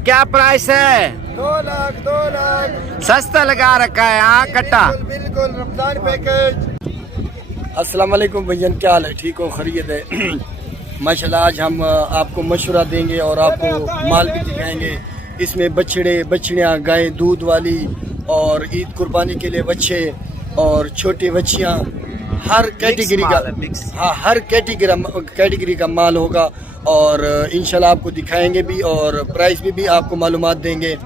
क्या प्राइस है? 2 लाख 2 लाख सस्ता लगा रखा है। हाँ कट्टा बिल्कुल रमजान पैकेज। अस्सलाम वालेकुम भैया, क्या हाल है? ठीक हो? खैरियत है? माशाल्लाह। आज हम आपको मशवरा देंगे और आपको माल भी दिखाएंगे। इसमें बछड़े, बछड़ियाँ, गाय दूध वाली और ईद कुर्बानी के लिए बच्चे और छोटी बच्चियाँ, हर कैटेगरी का, हाँ हर कैटेगरी का माल होगा। और इंशाल्लाह आपको दिखाएंगे भी और प्राइस भी आपको मालूमात देंगे।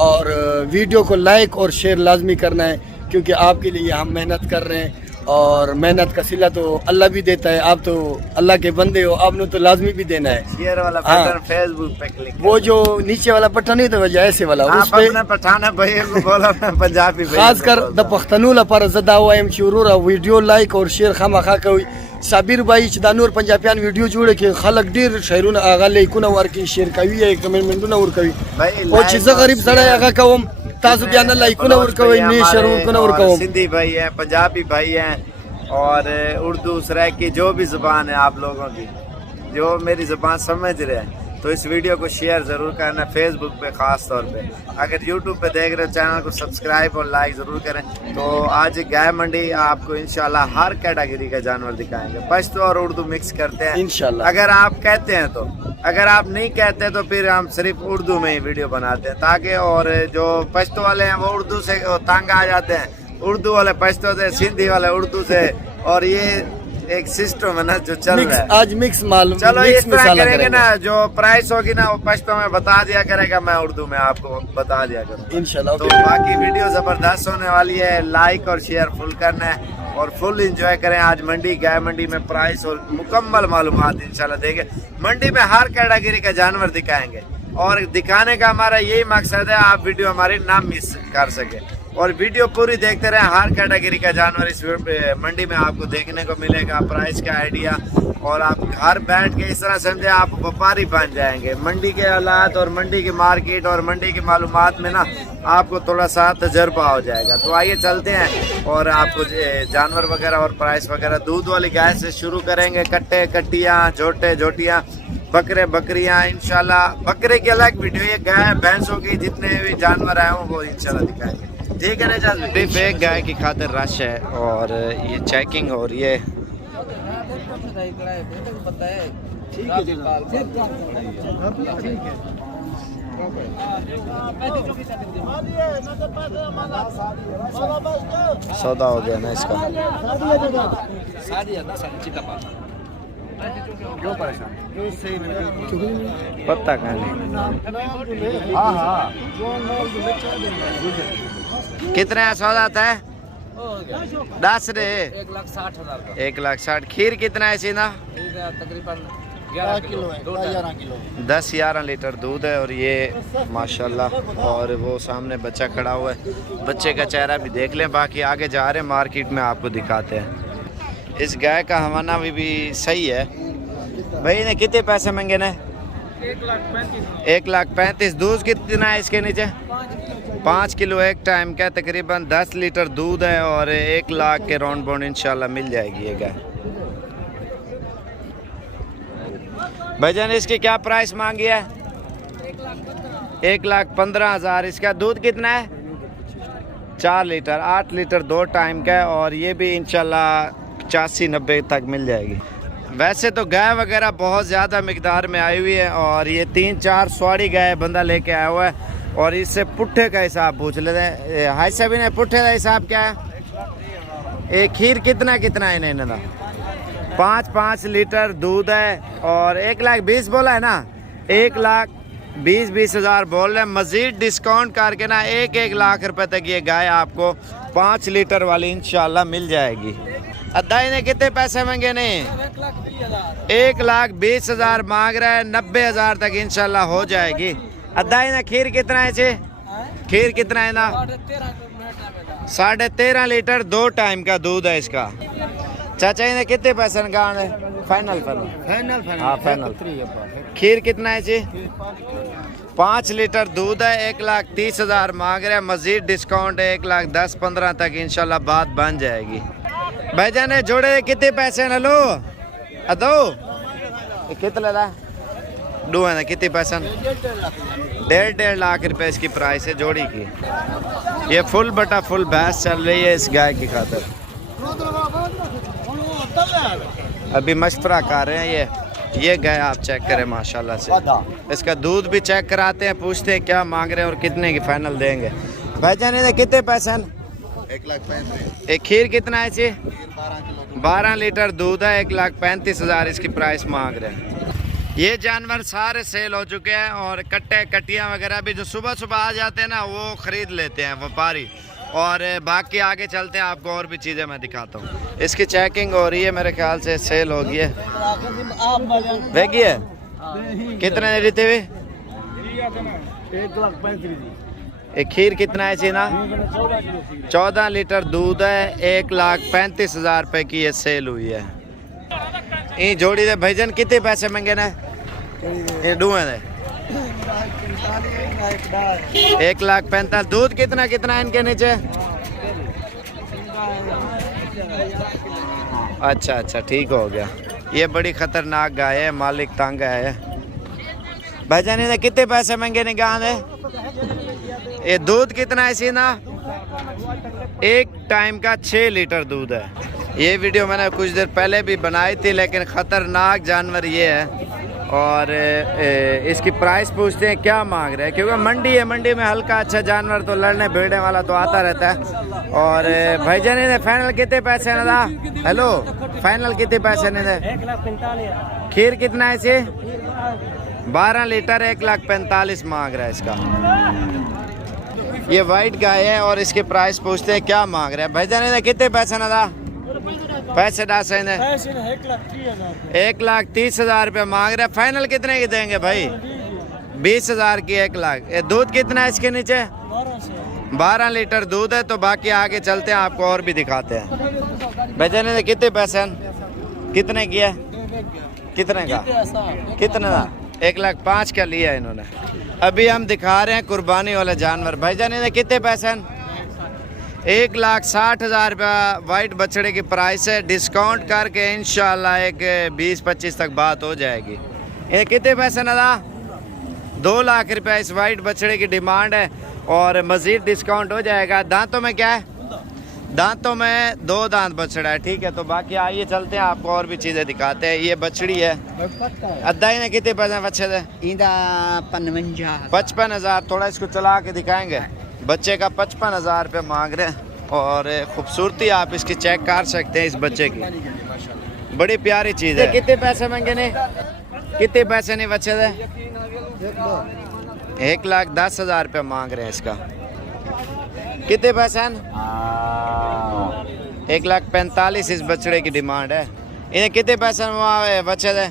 और वीडियो को लाइक और शेयर लाजमी करना है, क्योंकि आपके लिए हम मेहनत कर रहे हैं और मेहनत का सिला तो अल्लाह भी देता है। आप तो अल्लाह के बंदे हो, आपने तो लाजमी भी देना है। शेयर वाला बटन फेसबुक पे क्लिक, वो जो नीचे वाला बटन नहीं तो वजह ऐसे वाला उस पे पठाना भैया को बोला पंजाबी खास कर द पख्तनूला पर जदा हुआ एम शुरूरा वीडियो लाइक और शेयर खामा कोई साबिर भाई दानूर पंजाबियान वीडियो जोड़े के खलक डीर शहरुन आगा लेकुना वर की शेयर कवी है कमेंट ना वर कवी ओ चीज गरीब सड़ा आगा कवम ताजु बयान लाइकुना वर कवी नी शहरुन कुना वर कवम। सिंधी भाई है, पंजाबी भाई हैं और उर्दू सराइकी जो भी जुबान है आप लोगों की, जो मेरी जुबान समझ रहे हैं, तो इस वीडियो को शेयर ज़रूर करना फेसबुक पे ख़ास तौर पे। अगर यूट्यूब पे देख रहे हो चैनल को सब्सक्राइब और लाइक ज़रूर करें। तो आज गाय मंडी आपको इंशाल्लाह हर कैटेगरी का जानवर दिखाएंगे, पश्तो और उर्दू मिक्स करते हैं इंशाल्लाह। अगर आप कहते हैं तो, अगर आप नहीं कहते तो फिर हम सिर्फ उर्दू में ही वीडियो बनाते हैं, ताकि और जो पश्तो वाले हैं वो उर्दू से तंग आ जाते हैं, उर्दू वाले पश्तो से, सिंधी वाले उर्दू से, और ये एक सिस्टम है ना जो चल रहा है। आज मिक्स माल, चलो इस तरह करेंगे ना, जो प्राइस होगी ना वो पश्तो में बता दिया करेगा, मैं उर्दू में आपको बता दिया करूँगा इंशाल्लाह। तो बाकी वीडियो जबरदस्त होने वाली है, लाइक और शेयर फुल करना है और फुल एंजॉय करें। आज मंडी, गाय मंडी में प्राइस और मुकम्मल मालूमात इंशाल्लाह देंगे। मंडी में हर कैटेगरी का जानवर दिखाएंगे और दिखाने का हमारा यही मकसद है, आप वीडियो हमारी ना मिस कर सके और वीडियो पूरी देखते रहे। हर कैटेगरी का जानवर इस मंडी में आपको देखने को मिलेगा, प्राइस का आइडिया, और आप घर बैठ के इस तरह समझे आप व्यापारी बन जाएंगे। मंडी के हालात और मंडी की मार्केट और मंडी की मालूमात में ना आपको थोड़ा सा तजर्बा हो जाएगा। तो आइए चलते हैं और आपको जानवर वगैरह और प्राइस वगैरह। दूध वाली गाय से शुरू करेंगे, कट्टे कट्टियाँ, झोटे झोटियाँ, बकरे बकरियाँ, इंशाल्लाह बकरे की अलग वीडियो, ये गाय भैंसों की जितने भी जानवर आए हों वो इंशाल्लाह दिखाएंगे। ठीक है ना? सिर्फ एक गाय की खातिर रश है और ये चेकिंग हो रही है। सौदा हो गया ना इसका। पता नहीं कितने का सौदा आता है? 10 रे 1,60,000 का। 1,60,000। खीर कितना है सीना? तकरीबन 10-11 लीटर दूध है और ये माशाल्लाह। और वो सामने बच्चा खड़ा हुआ है, बच्चे का चेहरा भी देख लें। बाकी आगे जा रहे हैं मार्केट में, आपको दिखाते हैं। इस गाय का हवाना भी सही है। भाई ने कितने पैसे मांगे ने? 1,35,000। दूध कितना है इसके नीचे? 5 किलो एक टाइम का, तकरीबन 10 लीटर दूध है और 1 लाख के राउंड बाउंड इंशाल्लाह मिल जाएगी ये गाय। भाईजान इसकी क्या प्राइस मांगी है? 1,15,000। इसका दूध कितना है? 4 लीटर, 8 लीटर 2 टाइम का है और ये भी इंशाल्लाह 85-90 तक मिल जाएगी। वैसे तो गाय वगैरह बहुत ज़्यादा मिकदार में आई हुई है और ये 3-4 स्वाड़ी गाय बंदा लेके आया हुआ है और इससे पुट्ठे का हिसाब पूछ लेते हैं। हाई साहब ने पुट्ठे का हिसाब क्या है? एक खीर कितना है इन्हें? 5-5 लीटर दूध है और 1,20,000 बोला है ना? 1,20,000 बोल रहे हैं। मज़ीद डिस्काउंट करके ना 1 लाख रुपए तक ये गाय आपको 5 लीटर वाली इंशाल्लाह मिल जाएगी। अद्दाई ने कितने पैसे मांगे ने? 1,20,000 मांग रहा है, 90,000 तक इंशाल्लाह हो जाएगी। अद्दाई ने खीर कितना है? खीर कितना है ना? 13.5 लीटर 2 टाइम का दूध है इसका। चाचा ने कितने पैसे निकाले? फाइनल हाँ फाइनल। खीर कितना है जी? 5 लीटर दूध है, 1,30,000 मांग रहे हैं। मजीद डिस्काउंट है 1,10-15 तक इंशाल्लाह बात बन जाएगी। भाईजान जोड़े कितने पैसे न लो? अदो कितने ला? 2 है ना? कितने पैसे? 1.5 लाख रुपए इसकी प्राइस है जोड़ी की। ये फुल बटा फुल भैंस चल रही है इस गाय की खातर। अभी मशवरा कर रहे हैं ये गाय आप चेक करें माशाल्लाह से। इसका दूध भी चेक कराते हैं, पूछते हैं क्या मांग रहे हैं और कितने की फाइनल देंगे। भाईजान इधर कितने पैसे? 1,35,000। एक खीर कितना है जी? 12 लीटर दूध है। 1,35,000 इसकी प्राइस मांग रहे हैं। ये जानवर सारे सेल हो चुके हैं और कट्टे कटियाँ वगैरह भी जो सुबह सुबह आ जाते हैं ना वो ख़रीद लेते हैं व्यापारी। और बाकी आगे चलते हैं, आपको और भी चीज़ें मैं दिखाता हूँ। इसकी चेकिंग हो रही है, मेरे ख्याल से सेल हो गई है। वेगी है कितने देते हुए? 1,35,000। एक खीर कितना है चीना? 14 लीटर दूध है। 1,35,000 रुपये की ये सेल हुई है। ये जोड़ी दे भाईजान कितने पैसे मांगे ना? ये डूए दे 1,45,000। दूध कितना कितना है इनके नीचे? अच्छा अच्छा ठीक हो गया। ये बड़ी खतरनाक गाय है, मालिक तंग है। भाईजान इन्हें कितने पैसे मांगे निकाह दे? ये दूध कितना है सीना? एक टाइम का 6 लीटर दूध है। ये वीडियो मैंने कुछ देर पहले भी बनाई थी, लेकिन ख़तरनाक जानवर ये है। और इसकी प्राइस पूछते हैं क्या मांग रहे हैं, क्योंकि मंडी है, मंडी में हल्का अच्छा जानवर तो लड़ने भिड़ने वाला तो आता रहता है। और भाईजान ने फाइनल कितने पैसे ना था? हेलो फाइनल कितने पैसे ने? 1,45,000। खीर कितना है इसे? 12 लीटर। 1,45,000 मांग रहा है इसका। ये वाइट गाय है और इसकी प्राइस पूछते हैं क्या मांग रहे हैं। भाईजान ने कितने पैसे ना था? पैसे डाल 1,30,000 रुपये मांग रहे हैं। फाइनल कितने की देंगे भाई? 20,000 की 1 लाख। ये दूध कितना है इसके नीचे? 12 लीटर दूध है। तो बाकी आगे चलते हैं, आपको और भी दिखाते हैं। भाईजान ने कितने पैसे? कितने किया? कितने का? कितने का? 1,05,000 का लिया इन्होंने। अभी हम दिखा रहे हैं कुर्बानी वाले जानवर। भाईजान ने कितने पैसे? 1,60,000 रुपया वाइट बछड़े की प्राइस है। डिस्काउंट करके इंशाल्लाह एक 20-25 तक बात हो जाएगी। ये कितने पैसे ना था? 2 लाख रुपया इस वाइट बछड़े की डिमांड है और मज़ीद डिस्काउंट हो जाएगा। दांतों में क्या है? दांतों में 2 दांत बछड़ा है। ठीक है, तो बाकी आइए चलते हैं, आपको और भी चीज़ें दिखाते हैं। ये बछड़ी है। अद्धा ने कितने पैसे बच्चे थे? 55,000। थोड़ा इसको चला के दिखाएंगे। बच्चे का 55,000 रुपये मांग रहे हैं और खूबसूरती आप इसकी चेक कर सकते हैं। इस बच्चे की बड़ी प्यारी चीज़ है। कितने पैसे मांगे ने? कितने पैसे नहीं बच्चे थे? 1,10,000 रुपये मांग रहे हैं इसका। कितने पैसे? 1,45,000 इस बछड़े की डिमांड है। इन्हें कितने पैसे बच्चे थे?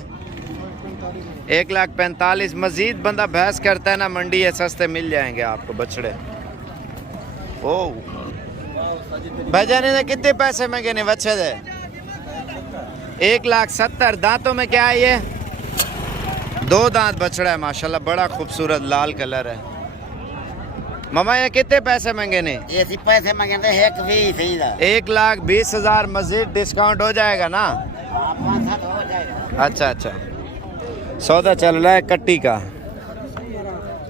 1,45,000। मजीद बंदा बहस करता है ना, मंडी है, सस्ते मिल जाएंगे आपको बछड़े। ओ भाईजान ने कितने पैसे मांगे ने बच्चे थे? 1,70,000। दांतों में क्या है? ये 2 दांत बछड़ा है माशाल्लाह, बड़ा खूबसूरत लाल कलर है। मामा ये कितने पैसे मांगे ने? ऐसे पैसे मांगे थे 1,20,000। मजीद डिस्काउंट हो जाएगा ना? 5-7 हो जाएगा। अच्छा अच्छा, सौदा चल रहा है कट्टी का।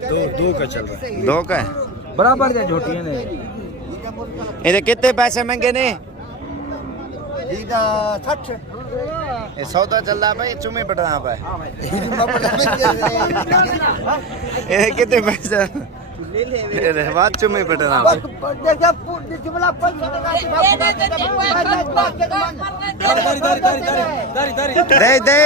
2 का चल रहा है। 2 का है बराबर है झोटियां ने। इधर कितने पैसे मांगे ने? 60। ये सौदा चल रहा है भाई, चुम्मी पटना पे। ये कितने पैसे? बात चुम्मी पटना पे। दे दे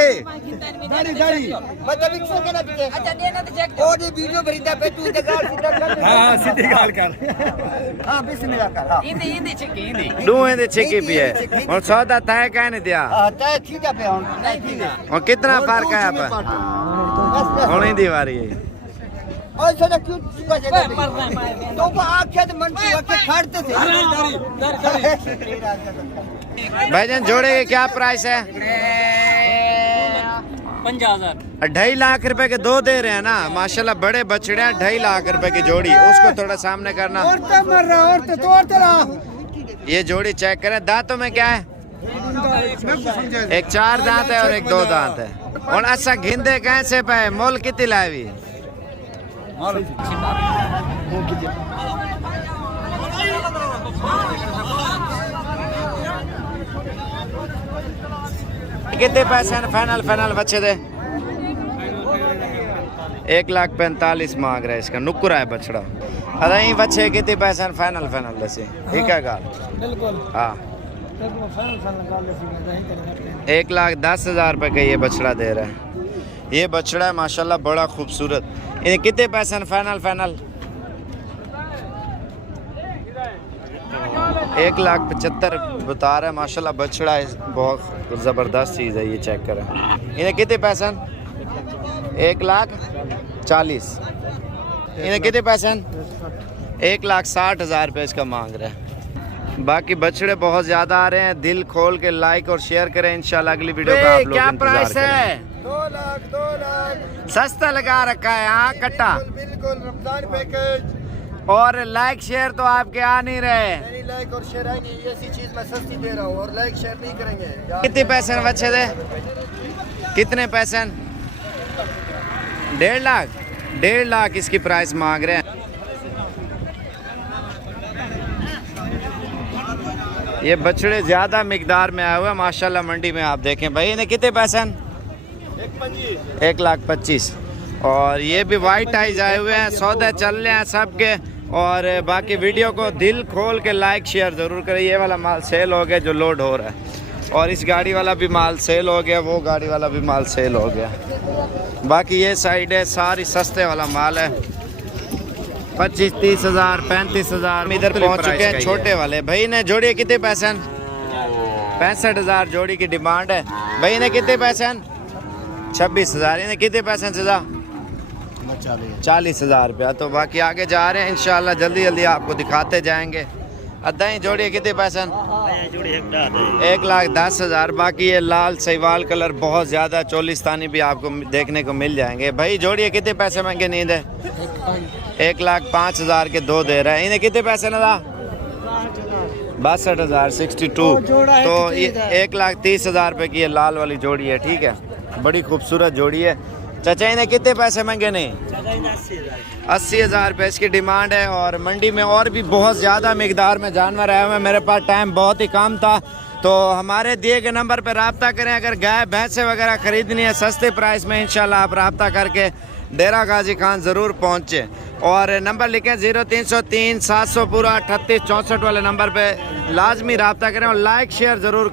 दूहें दे छिकी भी है और सौदा तय कह नहीं दिया। और कितना फर्क है आप? होने दी वारी है। भाईजान जोड़े के क्या प्राइस है? 50,000। 2.5 लाख रुपए के 2 दे रहे हैं ना माशाल्लाह। बड़े बछड़े हैं, 2.5 लाख रुपए की जोड़ी। उसको थोड़ा सामने करना। ये जोड़ी चेक करें। दांतों में क्या है? एक 4 दांत है और एक 2 दांत है। और अच्छा घिंदे कैसे पे मोल कितनी लावी? कितने पैसे फाइनल फाइनल बच्चे दे? 1,45,000 मांग रहा है इसका, नुकुरा है बछड़ा। अरे ही बच्चे कितने पैसे फाइनल फाइनल दसे? ठीक है गाल बिल्कुल हाँ 1,10,000 रुपये का ये बछड़ा दे रहा है। ये बछड़ा है माशाल्लाह बड़ा खूबसूरत। इन्हें कितने पैसे फाइनल फाइनल? 1,75,000 बता रहा है माशाल्लाह बछड़ा है, बहुत ज़बरदस्त चीज़ है ये, चेक करें। इन्हें कितने पैसे? 1,40,000। इन्हें कितने पैसे? 1,60,000 रुपये इसका मांग रहा है। बाकी बछड़े बहुत ज़्यादा आ रहे हैं, दिल खोल के लाइक और शेयर करें। इंशाल्लाह अगली वीडियो का आप लोग क्या प्राइस है? 2 लाख 2 लाख सस्ता लगा रखा है हाँ कट्टा। बिल्कुल रमजान पैकेज। और लाइक शेयर तो आपके आ नहीं रहे। मेरी लाइक और शेयर आएंगे, ऐसी चीज मैं सस्ती दे रहा हूँ और लाइक शेयर नहीं करेंगे। कितने पैसे बच्चे दे? कितने पैसे? 1.5 लाख। 1.5 लाख इसकी प्राइस मांग रहे हैं। ये बछड़े ज्यादा मिकदार में आए हुए हैं माशाल्लाह मंडी में। आप देखें भाई इन्हें कितने पैसे? 1,25,000। और ये भी वाइट आइज आए हुए हैं, सौदे चल रहे हैं सबके। और बाकी वीडियो को दिल खोल के लाइक शेयर ज़रूर करें। ये वाला माल सेल हो गया जो लोड हो रहा है, और इस गाड़ी वाला भी माल सेल हो गया, वो गाड़ी वाला भी माल सेल हो गया। बाकी ये साइड है सारी सस्ते वाला माल है, 25-30 हज़ार 35 हज़ार इधर पहुँच चुके हैं छोटे वाले। भाई ने जोड़िए कितने पैसे? 65,000 जोड़ी की डिमांड है। भाई ने कितने पैसे? 26,000। इन्हें कितने पैसे सजा? 40,000 रुपया। तो बाकी आगे जा रहे हैं इंशाल्लाह, जल्दी जल्दी आपको दिखाते जाएंगे। अद्धा ही जोड़ी कितने पैसे? 1,10,000। बाकी ये लाल सहीवाल कलर बहुत ज़्यादा चोलिस्तानी भी आपको देखने को मिल जाएंगे। भाई जोड़िए कितने पैसे महंगे नींद है? 1,05,000 के 2 दे रहे हैं। इन्हें कितने पैसे ना? 62,000 62। तो ये 1,30,000 रुपये की ये लाल वाली जोड़ी है। ठीक है, बड़ी खूबसूरत जोड़ी है। चाचा इन्हें कितने पैसे महंगे नहीं? 80,000 रुपये इसकी डिमांड है। और मंडी में और भी बहुत ज़्यादा मिकदार में जानवर आए हुए हैं। मेरे पास टाइम बहुत ही कम था, तो हमारे दिए गए नंबर पर रब्ता करें। अगर गाय भैंसे वगैरह ख़रीदनी है सस्ते प्राइस में, इंशाल्लाह आप रब्ता करके डेरा गाजी खान ज़रूर पहुँचे। और नंबर लिखें 0303 700 पूरा 38 64 वाले नंबर पर लाजमी रब्ता करें और लाइक शेयर ज़रूर